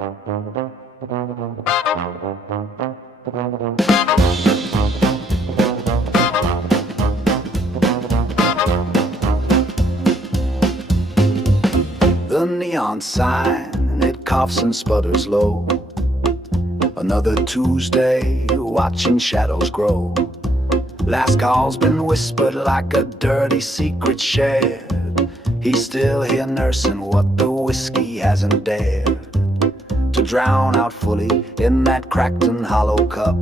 The neon sign, it coughs and sputters low. Another Tuesday, watching shadows grow. Last call's been whispered like a dirty secret shared. He's still here nursing what the whiskey hasn't dared to drown out fully in that cracked and hollow cup.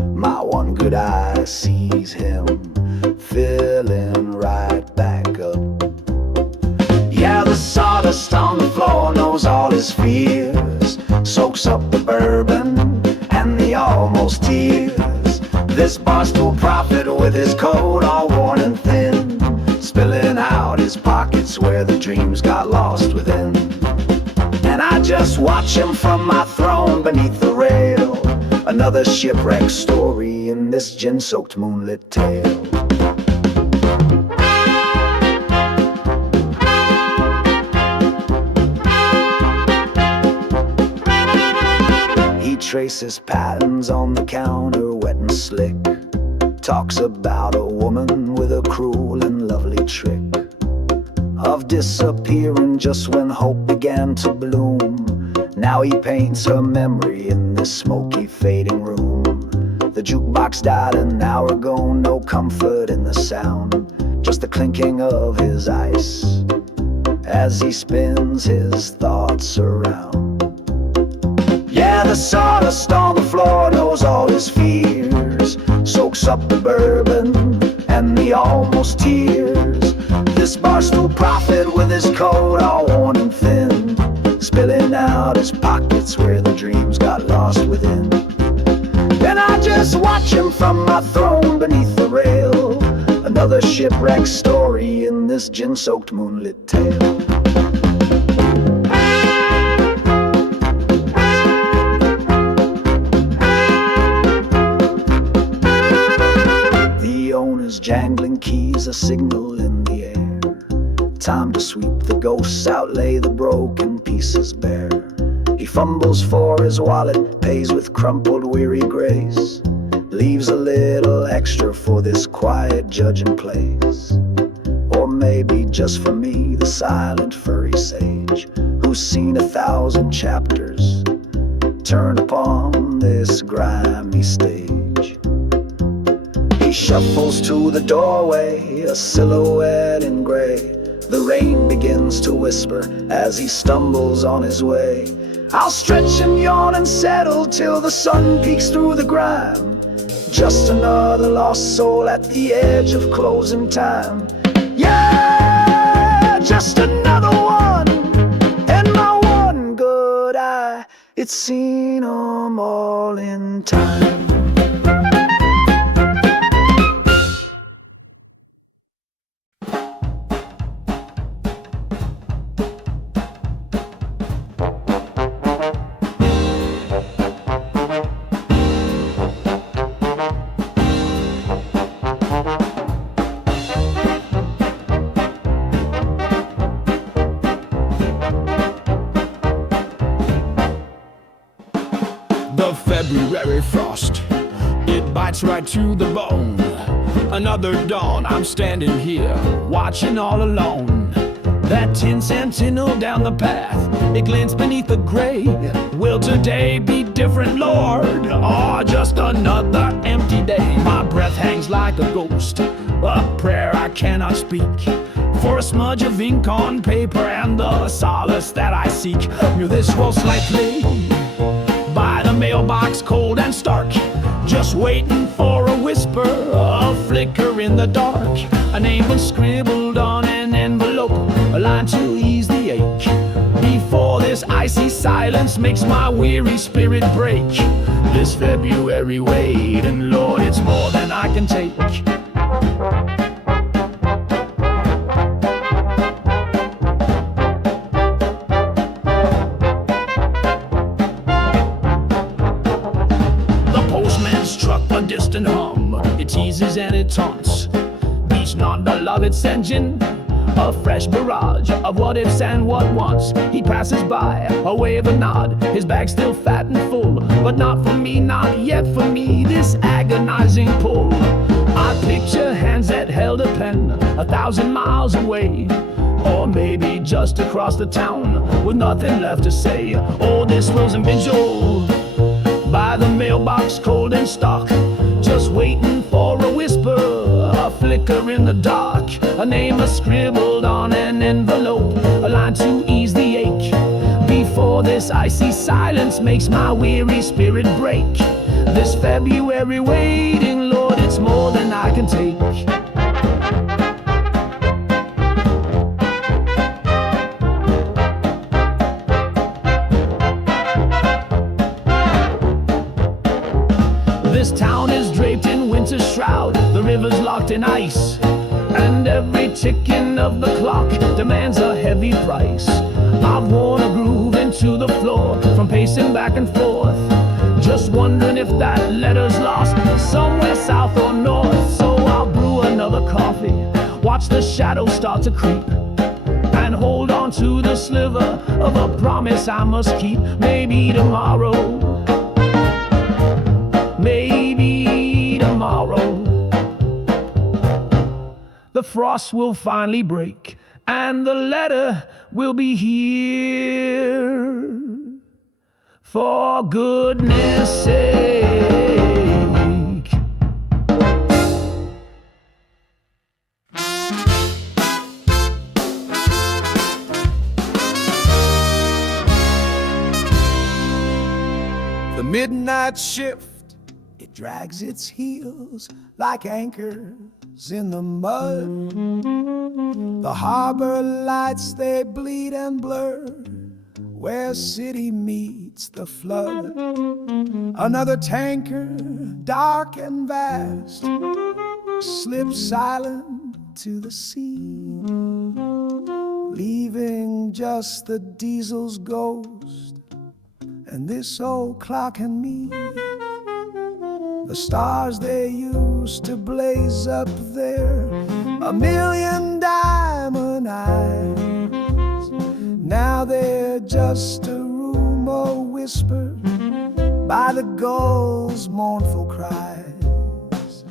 My one good eye sees him filling right back up. Yeah, the sawdust on the floor knows all his fears, soaks up the bourbon and the almost tears. This barstool prophet with his coat all worn and thin, spilling out his pockets where the dreams got lost within. And I just watch him from my throne beneath the rail, another shipwreck story in this gin-soaked moonlit tale. Traces patterns on the counter, wet and slick. Talks about a woman with a cruel and lovely trick of disappearing just when hope began to bloom. Now he paints her memory in this smoky, fading room. The jukebox died an hour ago, no comfort in the sound, just the clinking of his ice as he spins his thoughts around. Yeah, the sawdust on the floor knows all his fears, soaks up the bourbon and the almost tears. This barstool prophet with his coat all worn and thin, spilling out his pockets where the dreams got lost within. Then I just watch him from my throne beneath the rail, another shipwreck story in this gin-soaked moonlit tale. Jangling keys, a signal in the air. Time to sweep the ghosts out, lay the broken pieces bare. He fumbles for his wallet, pays with crumpled weary grace, leaves a little extra for this quiet judging place. Or maybe just for me, the silent furry sage, who's seen 1,000 chapters turn upon this grimy stage. He shuffles to the doorway, a silhouette in gray. The rain begins to whisper as he stumbles on his way. I'll stretch and yawn and settle till the sun peeks through the grime. Just another lost soul at the edge of closing time. Yeah, just another one, and my one good eye, it's seen 'em all in time. February frost, it bites right to the bone. Another dawn, I'm standing here, watching all alone. That tin sentinel down the path, it glints beneath the gray. Will today be different, Lord, or just another empty day? My breath hangs like a ghost, a prayer I cannot speak, for a smudge of ink on paper and the solace that I seek. This rolls slightly by the mailbox, cold and stark, just waiting for a whisper, a flicker in the dark. A name was scribbled on an envelope, a line to ease the ache, before this icy silence makes my weary spirit break. This February wait, and Lord, it's more than I can take. Distant hum, it teases and it taunts, beats not the love it's engine a fresh barrage of what ifs and what wants. He passes by, a wave, a nod, his bag still fat and full. But not for me, not yet for me, this agonizing pull. I picture hands that held a pen 1,000 miles away, or maybe just across the town with nothing left to say. Oh, this wasn't vigil by the mailbox, cold and stark, just waiting for a whisper, a flicker in the dark, a name scribbled on an envelope, a line to ease the ache. Before this icy silence makes my weary spirit break. This February waiting, Lord, it's more than I can take. This town is draped in winter's shroud, the river's locked in ice, and every ticking of the clock demands a heavy price. I've worn a groove into the floor from pacing back and forth, just wondering if that letter's lost somewhere south or north. So I'll brew another coffee, watch the shadows start to creep, and hold on to the sliver of a promise I must keep. Maybe tomorrow, maybe tomorrow, the frost will finally break and the letter will be here. For goodness sake. The midnight shift, it drags its heels like anchors in the mud. The harbor lights, they bleed and blur where city meets the flood. Another tanker, dark and vast, slips silent to the sea, leaving just the diesel's ghost and this old clock and me. The stars they used to blaze up there, 1,000,000 diamond eyes, now they're just a rumor whispered by the gull's mournful cries.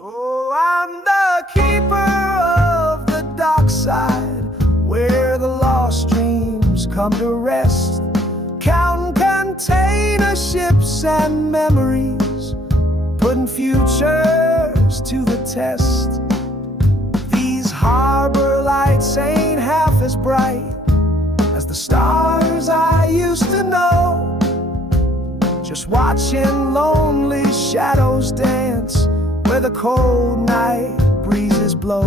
Oh, I'm the keeper of the dockside, where the lost dreams come to rest, counting container ships and memories, putting futures to the test. These harbor lights ain't half as bright as the stars I used to know, just watching lonely shadows dance where the cold night breezes blow.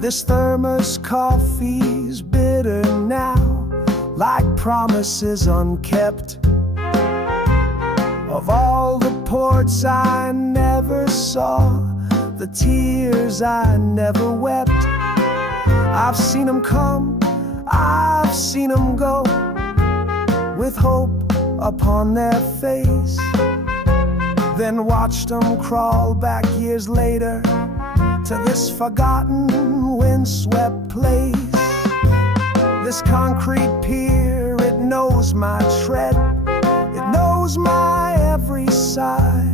This thermos coffee's bitter now, like promises unkept, of all the ports I never saw, the tears I never wept. I've seen them come, I've seen them go, with hope upon their face, then watched them crawl back years later to this forgotten, windswept place. This concrete pier, it knows my tread, it knows my every sigh,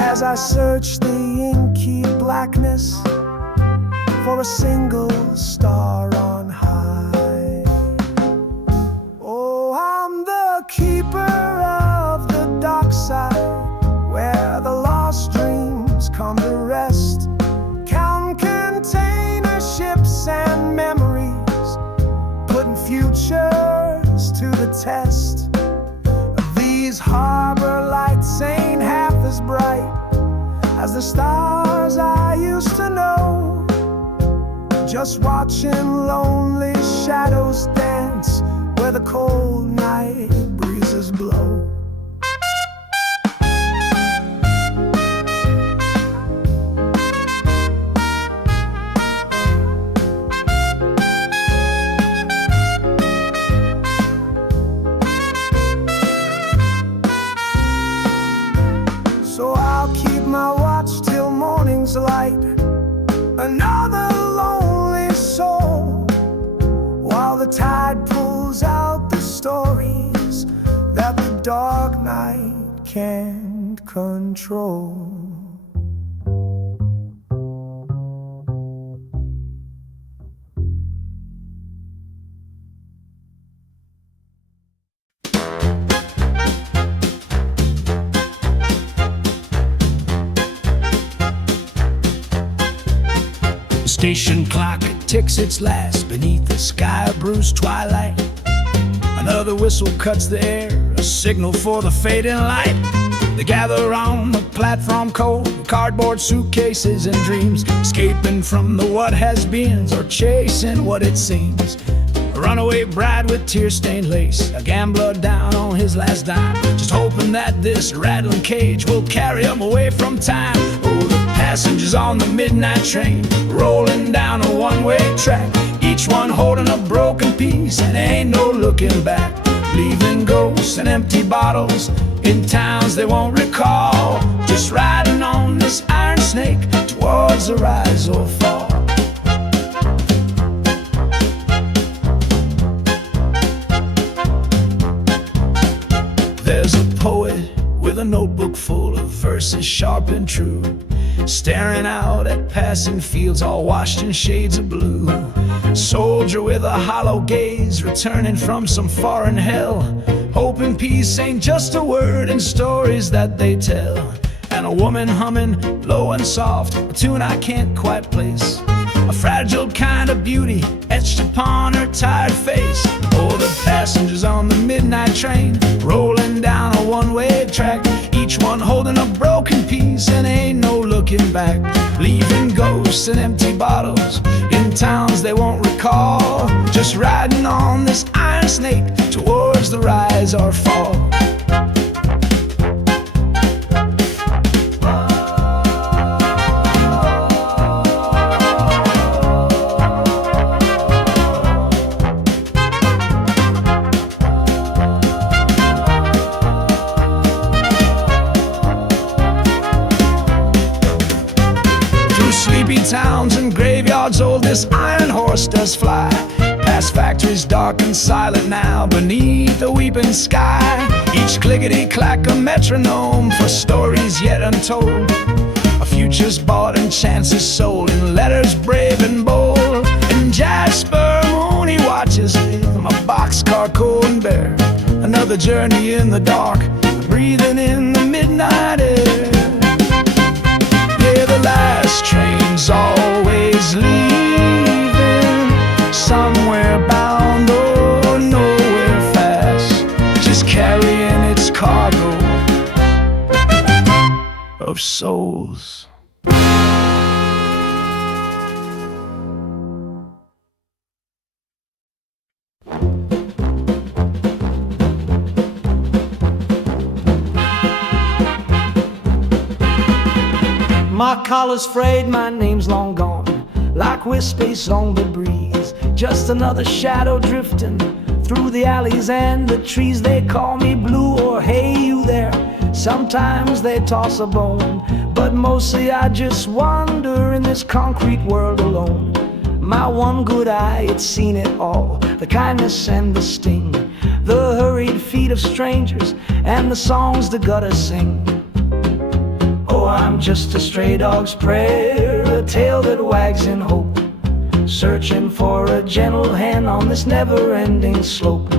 as I search the inky blackness for a single star on high. Oh, I'm the keeper of the dockside, where the lost dreams come to rest, counting container ships and memories, putting futures to the test. These harbor lights ain't half as bright as the stars I used to know, just watching lonely shadows dance where the cold night breezes blow. candle's light, another lonely soul, while the tide pulls out the stories that the dark night can't control. The station clock ticks its last beneath the sky of bruised twilight. Another whistle cuts the air, a signal for the fading light. They gather on the platform cold, cardboard suitcases and dreams, escaping from the what has beens or chasing what it seems. A runaway bride with tear-stained lace, a gambler down on his last dime, just hoping that this rattling cage will carry him away from time. Oh, the passengers on the midnight train, rolling down a one-way track, each one holding a broken piece, and ain't no looking back. Leaving ghosts and empty bottles in towns they won't recall, just riding on this iron snake towards the rise or fall. There's a poet with a notebook full of verses sharp and true, staring out at passing fields all washed in shades of blue. Soldier with a hollow gaze, returning from some foreign hell, hoping peace ain't just a word in stories that they tell. And a woman humming low and soft, a tune I can't quite place, a fragile kind of beauty etched upon her tired face. Oh, the passengers on the midnight train, rolling down a one-way track, each one holding a broken piece, and ain't no looking back. Leaving ghosts and empty bottles in towns they won't recall, just riding on this iron snake towards the rise or fall. Towns and graveyards old, this iron horse does fly, past factories dark and silent now beneath a weeping sky. Each clickety-clack a metronome for stories yet untold, a future's bought and chances sold in letters brave and bold. And Jasper moon he watches from a boxcar cold and bare, another journey in the dark, breathing in the midnight air. Yeah, the last train's always leaving, somewhere bound or nowhere fast, just carrying its cargo of souls. My collar's frayed, my name's long gone, like whispers on the breeze, just another shadow drifting through the alleys and the trees. They call me Blue or Hey You There, sometimes they toss a bone, but mostly I just wander in this concrete world alone. My one good eye, it's seen it all, the kindness and the sting, the hurried feet of strangers and the songs the gutters sing. Oh, I'm just a stray dog's prayer, a tail that wags in hope, searching for a gentle hand on this never-ending slope,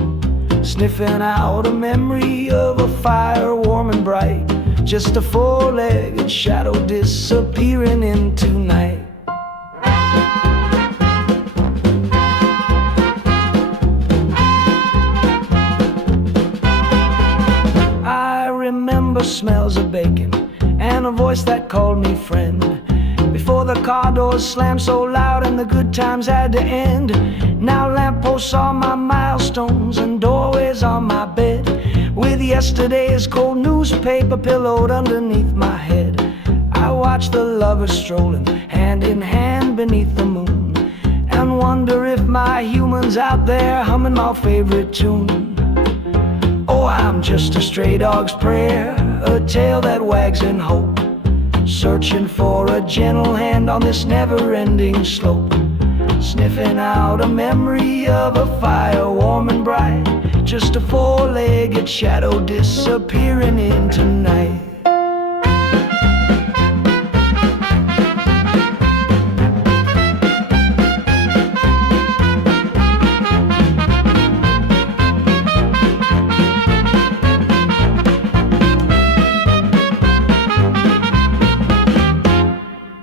sniffing out a memory of a fire warm and bright, just a four-legged shadow disappearing into night. I remember smells of bacon and a voice that called me friend, before the car doors slammed so loud and the good times had to end. Now lampposts are my milestones and doorways on my bed, with yesterday's cold newspaper pillowed underneath my head. I watch the lovers strolling hand in hand beneath the moon, and wonder if my human's out there humming my favorite tune. Oh, I'm just a stray dog's prayer, a tail that wags in hope, searching for a gentle hand on this never-ending slope, sniffing out a memory of a fire warm and bright, just a four-legged shadow disappearing into night.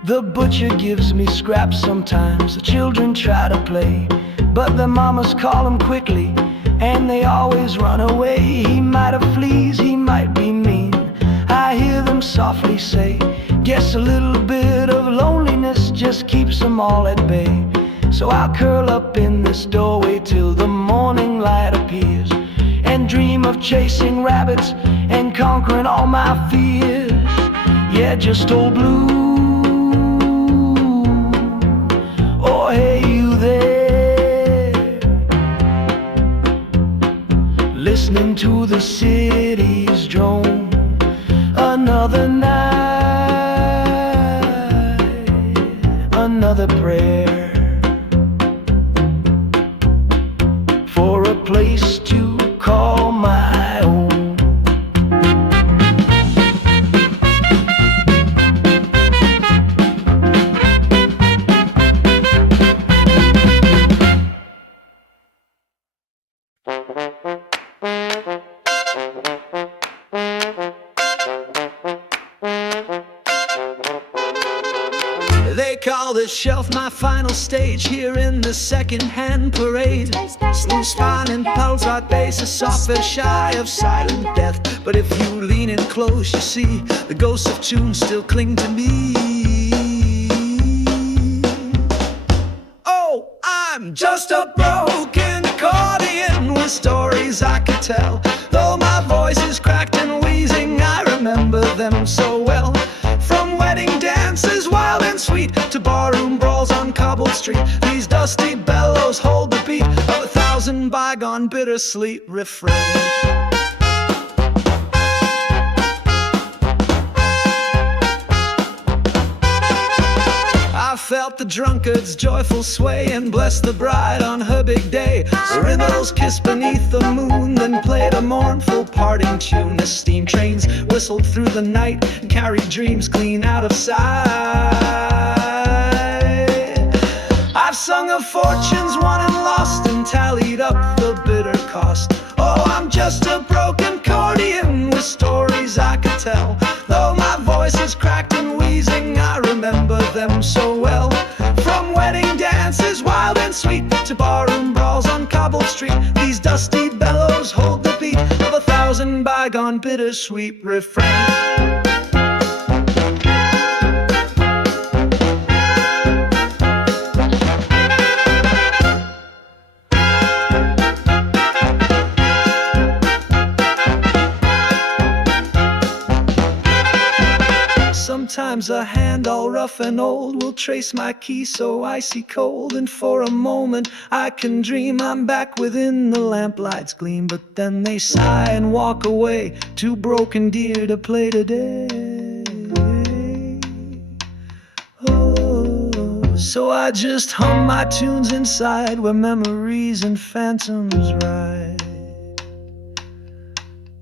The butcher gives me scraps sometimes. The children try to play, but the mamas call him quickly, and they always run away. He might have fleas, he might be mean. I hear them softly say, guess a little bit of loneliness just keeps them all at bay. So I'll curl up in this doorway till the morning light appears, and dream of chasing rabbits and conquering all my fears. Yeah, just old blue. Oh, hey, you there, listening to the city's drone. Another night, another prayer for a place to call my own. They call this shelf my final stage here in the second-hand parade. Smooth smiling pearls art base, a software shy of silent death. But if you lean in close, you see the ghosts of tunes still cling to me. Oh, I'm just a broken accordion with stories I could tell. Though my voice is cracked and wheezing, I remember them so well. From wedding dances wild and sweet to barroom brawls on cobbled street, these dusty bellows hold the beat of 1,000 bygone bittersweet refrains. I felt the drunkard's joyful sway and blessed the bride on her big day. The riddles kissed beneath the moon, then played a mournful parting tune. The steam trains whistled through the night and carried dreams clean out of sight. I've sung of fortunes won and lost and tallied up the bitter cost. Oh, I'm just a broken accordion with stories I could tell. Though my voice is cracked and wheezing, I remember them so well. From wedding dances wild and sweet to barroom brawls on cobbled street, these dusty bellows hold the beat of 1,000 bygone bittersweet refrains. Sometimes a hand all rough and old will trace my key so icy cold, and for a moment I can dream I'm back within the lamplights gleam. But then they sigh and walk away, too broken dear to play today. Oh, so I just hum my tunes inside where memories and phantoms ride.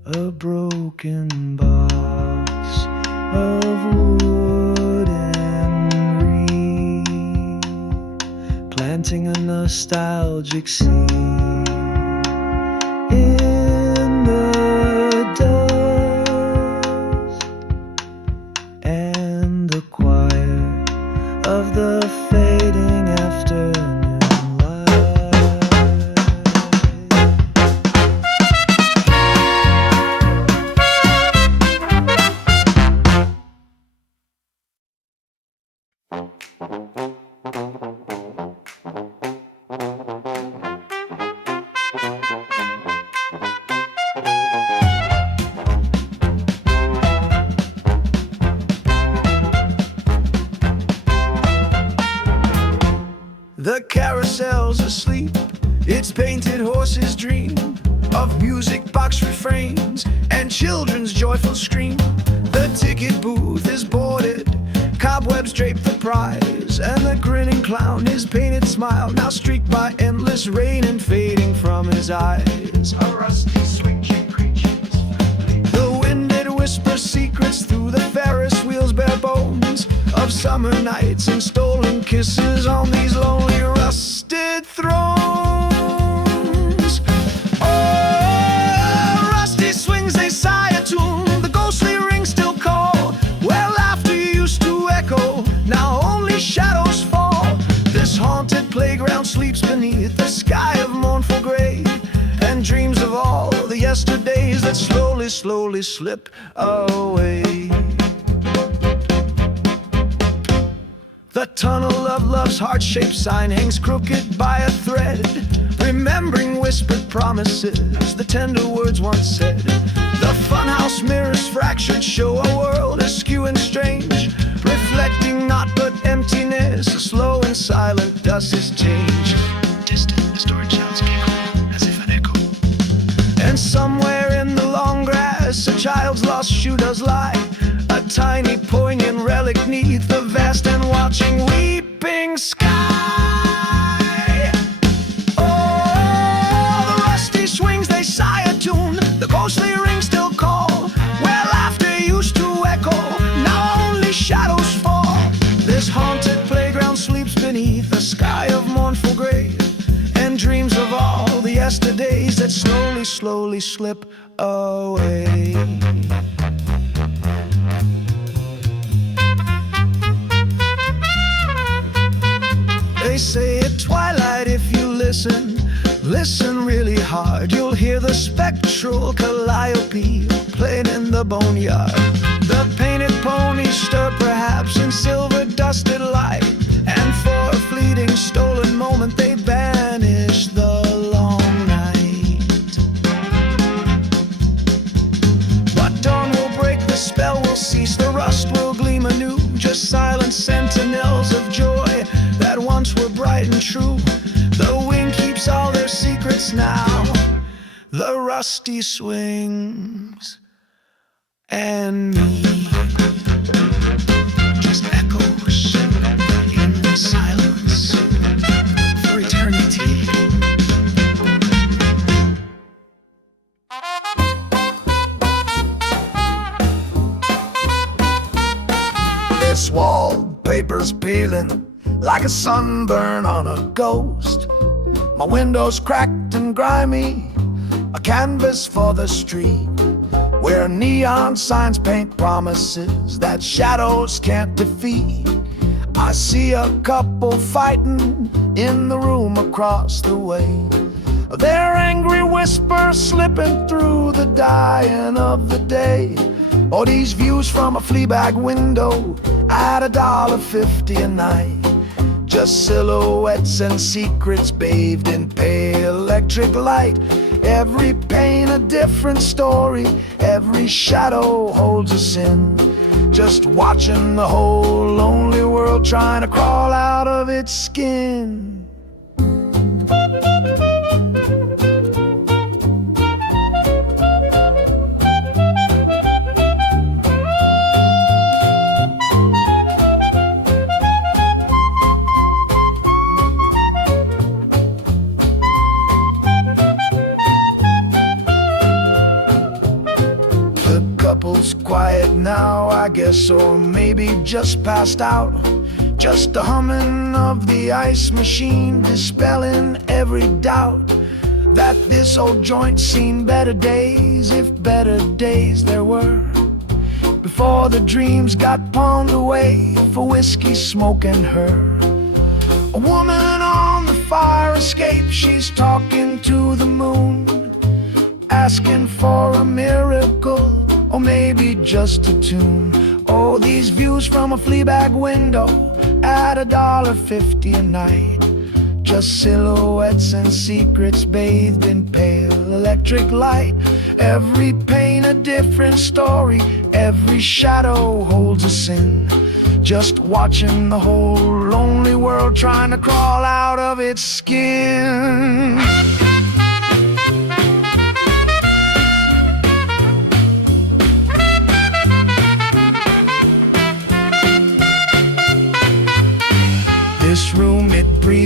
A broken box of wood and reed, planting a nostalgic seed in the dust, and the quiet of the fading afternoon light. The carousel's asleep, its painted horses dream of music box refrains and children's joyful scream. The ticket booth is boarded cobwebs drape the prize, and the grinning clown, his painted smile, now streaked by endless rain and fading from his eyes. A rusty swinging creature's family. The wind it whispers secrets through the Ferris wheel's bare bones of summer nights and stolen kisses on these lonely rusted thrones. Oh, rusty swings, they sigh a tune, the ghostly rings still call, where laughter used to echo, now only shadows fall. This haunted playground sleeps beneath a sky of mournful gray, and dreams of all the yesterdays that slowly, slowly slip away. The tunnel of love's heart-shaped sign hangs crooked by a thread, remembering whispered promises, the tender words once said. The funhouse mirrors fractured show a world askew and strange, reflecting naught but emptiness, a slow and silent dust is changed. Distant, distorted soundscape, as if an echo. And somewhere in the long grass, a child's lost shoe does lie, a tiny poignant relic neath the vast and watching weeping sky. Oh, the rusty swings, they sigh a tune, the ghostly rings still call, where laughter used to echo, now only shadows fall. This haunted playground sleeps beneath a sky of mournful gray, and dreams of all the yesterdays that slowly, slowly slip away. They say at twilight, if you listen, listen really hard, you'll hear the spectral calliope playing in the boneyard. The painted ponies stir perhaps in silver dusted light, and for a fleeting stolen moment they banish the long night. But dawn will break, the spell will cease, the rust will gleam anew, just silent sentinels of joy that once were bright and true. The wind keeps all their secrets now, the rusty swings and me. Just echoes in silence for eternity. This wallpaper's peeling like a sunburn on a ghost. My window's cracked and grimy, a canvas for the street, where neon signs paint promises that shadows can't defeat. I see a couple fighting in the room across the way, their angry whispers slipping through the dying of the day. Oh, these views from a Fleabag window at $1.50 a night, just silhouettes and secrets bathed in pale electric light. Every pane a different story, every shadow holds a sin, just watching the whole lonely world trying to crawl out of its skin. Couple's quiet now, I guess, or maybe just passed out. Just the humming of the ice machine dispelling every doubt that this old joint's seen better days, if better days there were, before the dreams got pawned away for whiskey, smoke, and her. A woman on the fire escape, she's talking to the moon, asking for a miracle, or maybe just a tune. Oh, these views from a Fleabag window at $1.50 a night, just silhouettes and secrets bathed in pale electric light. Every pane a different story, every shadow holds a sin, just watching the whole lonely world trying to crawl out of its skin.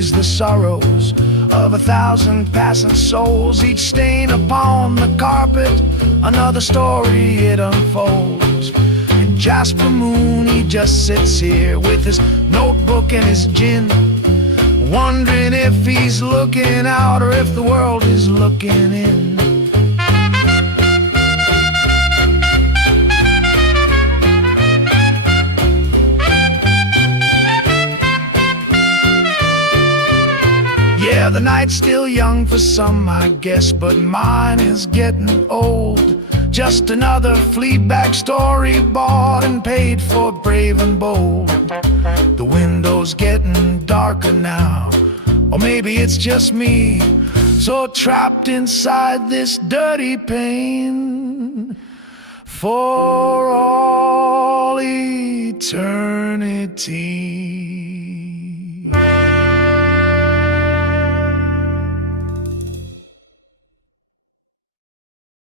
carries the sorrows of 1,000 passing souls. Each stain upon the carpet, another story it unfolds. And Jasper Moon, he just sits here with his notebook and his gin, wondering if he's looking out or if the world is looking in. Yeah, the night's still young for some, I guess, but mine is getting old. Just another Fleabag story bought and paid for, brave and bold. The window's getting darker now, or maybe it's just me, so trapped inside this dirty pain for all eternity.